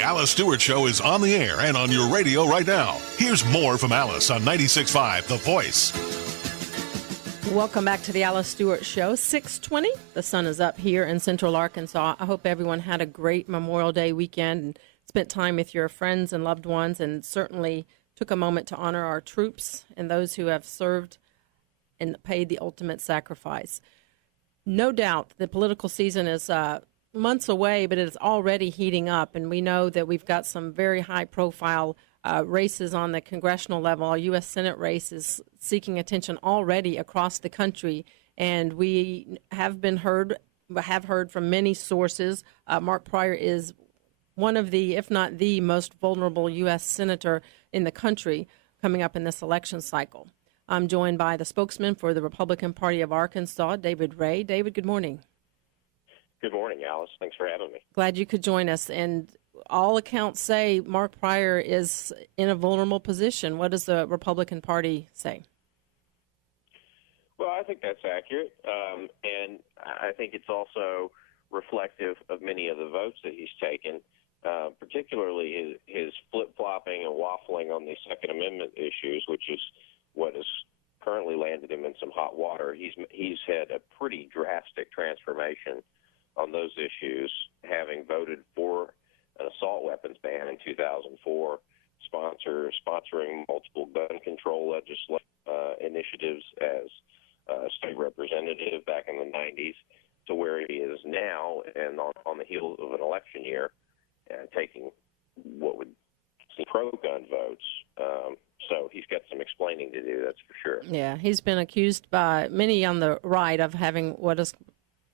The Alice Stewart Show is on the air and on your radio right now. Here's more from Alice on 96.5 The Voice. Welcome back to the Alice Stewart Show. 6:20. The sun is up here in Central Arkansas. I hope everyone had a great Memorial Day weekend and spent time with your friends and loved ones, and certainly took a moment to honor our troops and those who have served and paid the ultimate sacrifice. No doubt the political season is months away, but it is already heating up, and we know that we've got some very high-profile races on the congressional level. Our U.S. Senate race is seeking attention already across the country, and we have heard from many sources. Mark Pryor is one of the, if not the most vulnerable U.S. senator in the country coming up in this election cycle. I'm joined by the spokesman for the Republican Party of Arkansas, David Ray. David, good morning. Good morning, Alice. Thanks for having me. Glad you could join us. And all accounts say Mark Pryor is in a vulnerable position. What does the Republican Party say? Well, I think that's accurate. And I think it's also reflective of many of the votes that he's taken, particularly his flip-flopping and waffling on the Second Amendment issues, which is what has currently landed him in some hot water. He's had a pretty drastic transformation on those issues, having voted for an assault weapons ban in 2004, sponsoring multiple gun control initiatives as a state representative back in the 90s, to where he is now, and on the heels of an election year, taking what would seem pro-gun votes. So he's got some explaining to do, that's for sure. Yeah, he's been accused by many on the right of having what is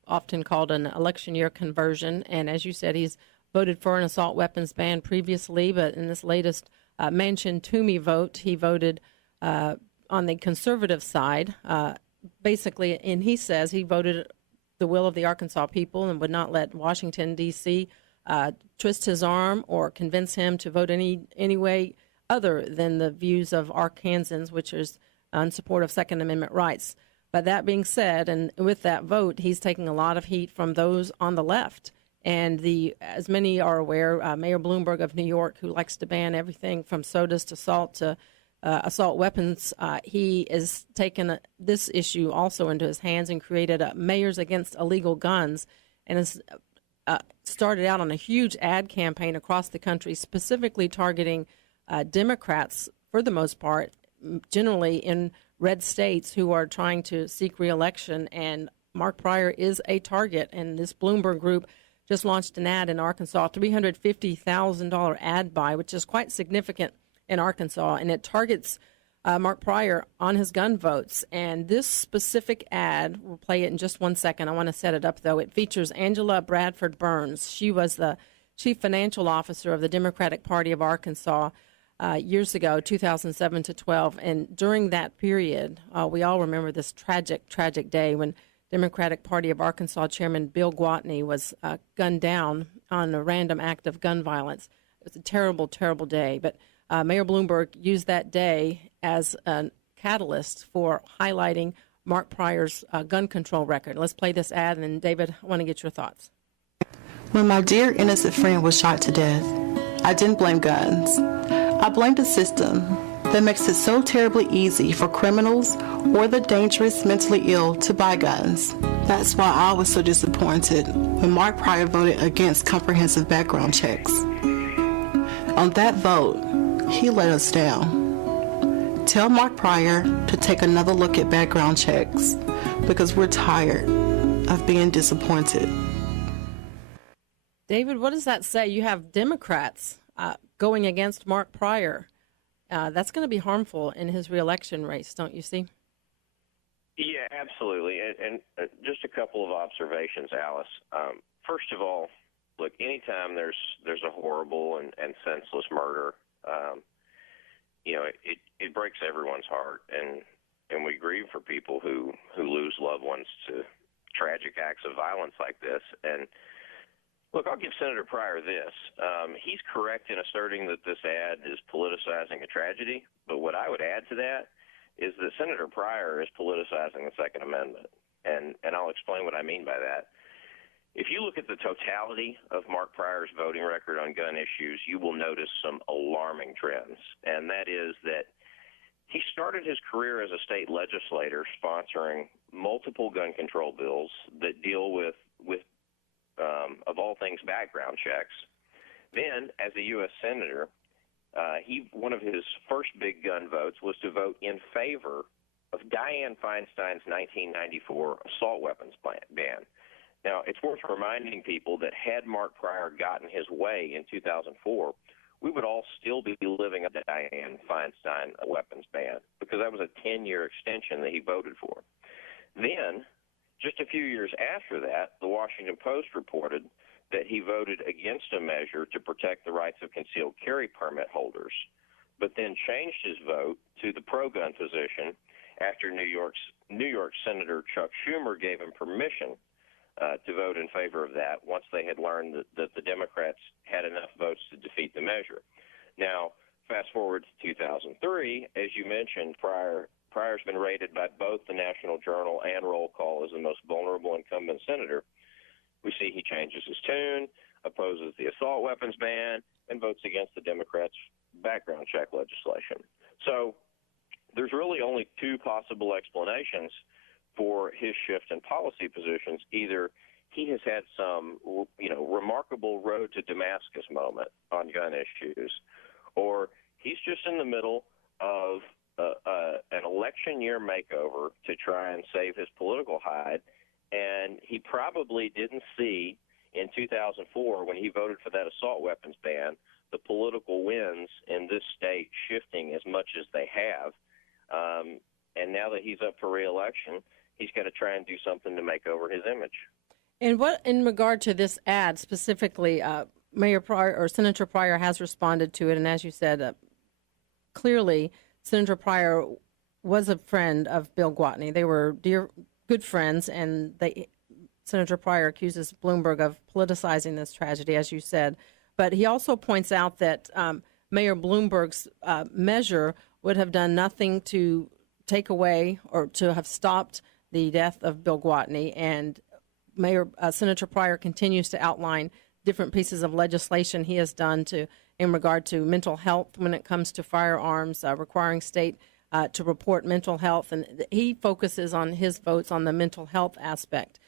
often called an election year conversion. And as you said, he's voted for an assault weapons ban previously, but in this latest Manchin-Toomey vote, he voted on the conservative side. Basically, and he says he voted the will of the Arkansas people and would not let Washington, D.C. Twist his arm or convince him to vote any way other than the views of Arkansans, which is in support of Second Amendment rights. But that being said, and with that vote, he's taking a lot of heat from those on the left. And as many are aware, Mayor Bloomberg of New York, who likes to ban everything from sodas to salt to assault weapons, he has taken this issue also into his hands and created Mayors Against Illegal Guns, and has started out on a huge ad campaign across the country, specifically targeting Democrats, for the most part, generally in red states, who are trying to seek re-election. And Mark Pryor is a target, and this Bloomberg group just launched an ad in Arkansas, $350,000 ad buy, which is quite significant in Arkansas, and it targets Mark Pryor on his gun votes. And this specific ad, we'll play it in just 1 second. I want to set it up, though. It features Angela Bradford Burns. She was the chief financial officer of the Democratic Party of Arkansas years ago, 2007 to 12. And during that period, we all remember this tragic, tragic day when Democratic Party of Arkansas Chairman Bill Gwatney was gunned down on a random act of gun violence. It was a terrible, terrible day. But Mayor Bloomberg used that day as a catalyst for highlighting Mark Pryor's gun control record. Let's play this ad, and then, David, I want to get your thoughts. When my dear innocent friend was shot to death, I didn't blame guns. I blamed a system that makes it so terribly easy for criminals or the dangerous mentally ill to buy guns. That's why I was so disappointed when Mark Pryor voted against comprehensive background checks. On that vote, he let us down. Tell Mark Pryor to take another look at background checks, because we're tired of being disappointed. David, what does that say? You have Democrats going against Mark Pryor. That's going to be harmful in his reelection race, don't you see? Yeah, absolutely. And just a couple of observations, Alice. First of all, look, anytime there's a horrible and senseless murder, it breaks everyone's heart, and we grieve for people who lose loved ones to tragic acts of violence like this. And look, I'll give Senator Pryor this. He's correct in asserting that this ad is politicizing a tragedy, but what I would add to that is that Senator Pryor is politicizing the Second Amendment, and I'll explain what I mean by that. If you look at the totality of Mark Pryor's voting record on gun issues, you will notice some alarming trends, and that is that he started his career as a state legislator sponsoring multiple gun control bills that deal with of all things, background checks. Then, as a U.S. Senator, one of his first big gun votes was to vote in favor of Dianne Feinstein's 1994 assault weapons ban. Now, it's worth reminding people that had Mark Pryor gotten his way in 2004, we would all still be living under Dianne Feinstein weapons ban, because that was a 10-year extension that he voted for. Then, just a few years after that, the Washington Post reported that he voted against a measure to protect the rights of concealed carry permit holders, but then changed his vote to the pro-gun position after New York Senator Chuck Schumer gave him permission to vote in favor of that once they had learned that the Democrats had enough votes to defeat the measure. Now, fast forward to 2003, as you mentioned, Pryor's been rated by both the National Journal and Roll Call as the most vulnerable incumbent senator. We see he changes his tune, opposes the assault weapons ban, and votes against the Democrats' background check legislation. So there's really only two possible explanations for his shift in policy positions. Either he has had some, remarkable road to Damascus moment on gun issues, or he's just in the middle of an election year makeover to try and save his political hide, and he probably didn't see in 2004 when he voted for that assault weapons ban the political winds in this state shifting as much as they have. And now that he's up for re-election, he's got to try and do something to make over his image. And what, in regard to this ad specifically, Mayor Pryor or Senator Pryor has responded to it, and as you said, clearly Senator Pryor was a friend of Bill Gwatney. They were good friends, and Senator Pryor accuses Bloomberg of politicizing this tragedy, as you said. But he also points out that Mayor Bloomberg's measure would have done nothing to take away or to have stopped the death of Bill Gwatney, and Senator Pryor continues to outline different pieces of legislation he has done in regard to mental health when it comes to firearms, requiring state to report mental health, and he focuses on his votes on the mental health aspect.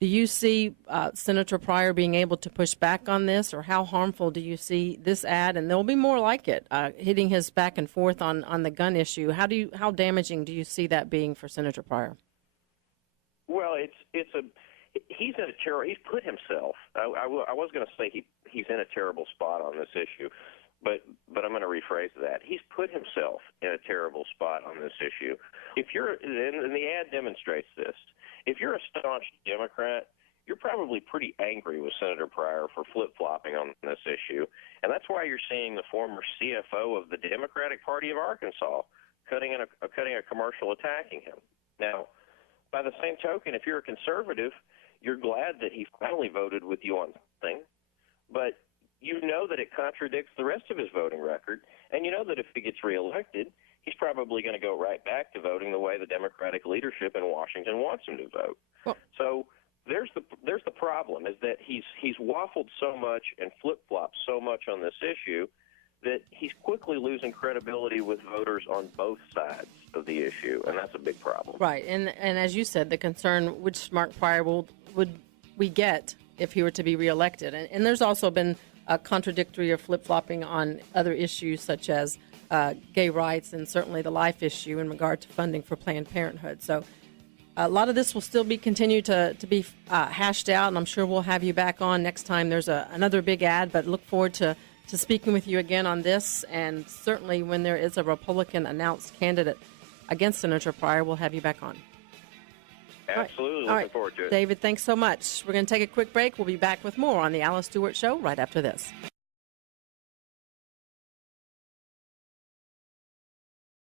Do you see Senator Pryor being able to push back on this, or how harmful do you see this ad, and there will be more like it, hitting his back and forth on the gun issue? How damaging do you see that being for Senator Pryor? Well, he's put himself. I was going to say he's in a terrible spot on this issue, but I'm going to rephrase that. He's put himself in a terrible spot on this issue. And the ad demonstrates this. If you're a staunch Democrat, you're probably pretty angry with Senator Pryor for flip-flopping on this issue, and that's why you're seeing the former CFO of the Democratic Party of Arkansas cutting a commercial attacking him. Now, by the same token, if you're a conservative, you're glad that he finally voted with you on something, but you know that it contradicts the rest of his voting record, and you know that if he gets reelected, he's probably going to go right back to voting the way the Democratic leadership in Washington wants him to vote. Well, so there's the problem, is that he's waffled so much and flip-flopped so much on this issue that he's quickly losing credibility with voters on both sides of the issue, and that's a big problem. Right, and as you said, the concern which Mark Pryor would we get if he were to be reelected, and there's also been a contradictory or flip-flopping on other issues such as gay rights and certainly the life issue in regard to funding for Planned Parenthood. So a lot of this will still be continued to be hashed out, and I'm sure we'll have you back on next time there's another big ad, but look forward to speaking with you again on this, and certainly when there is a Republican announced candidate against Senator Pryor, we'll have you back on. Absolutely. All Looking forward to it. David, thanks so much. We're going to take a quick break. We'll be back with more on the Alice Stewart Show right after this.